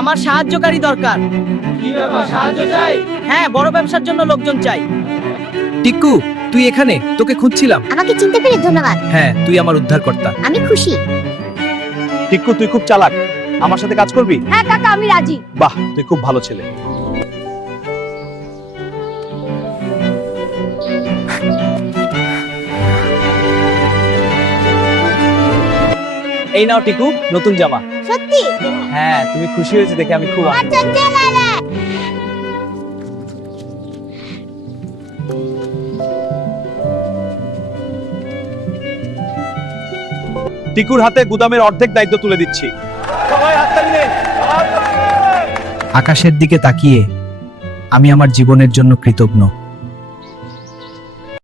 আমার সাহায্যকারী দরকার। কি ব্যাপার, সাহায্য চাই? হ্যাঁ, বড় ব্যবসার জন্য লোকজন চাই। টিক্কু, তুই এখানে? তোকে খুঁজছিলাম। আমাকে চিনতে পেরে ধন্যবাদ। হ্যাঁ, তুই আমার উদ্ধারকর্তা। আমি খুশি। টিক্কু, তুই খুব চালাক, আমার সাথে কাজ করবি? হ্যাঁ কাকা, আমি রাজি। বাহ, তুই খুব ভালো ছেলে। এই নাও টিকু, নতুন জামা। সত্যি? হ্যাঁ, তুমি খুশি হয়েছে দেখে আমি খুব আনন্দিত। আচ্ছা চলে রে। টিকুর হাতে গুদামের অর্ধেক দায়িত্ব তুলে দিচ্ছি। সবাই হাততালি দে। আকাশের দিকে তাকিয়ে আমি আমার জীবনের জন্য কৃতজ্ঞ।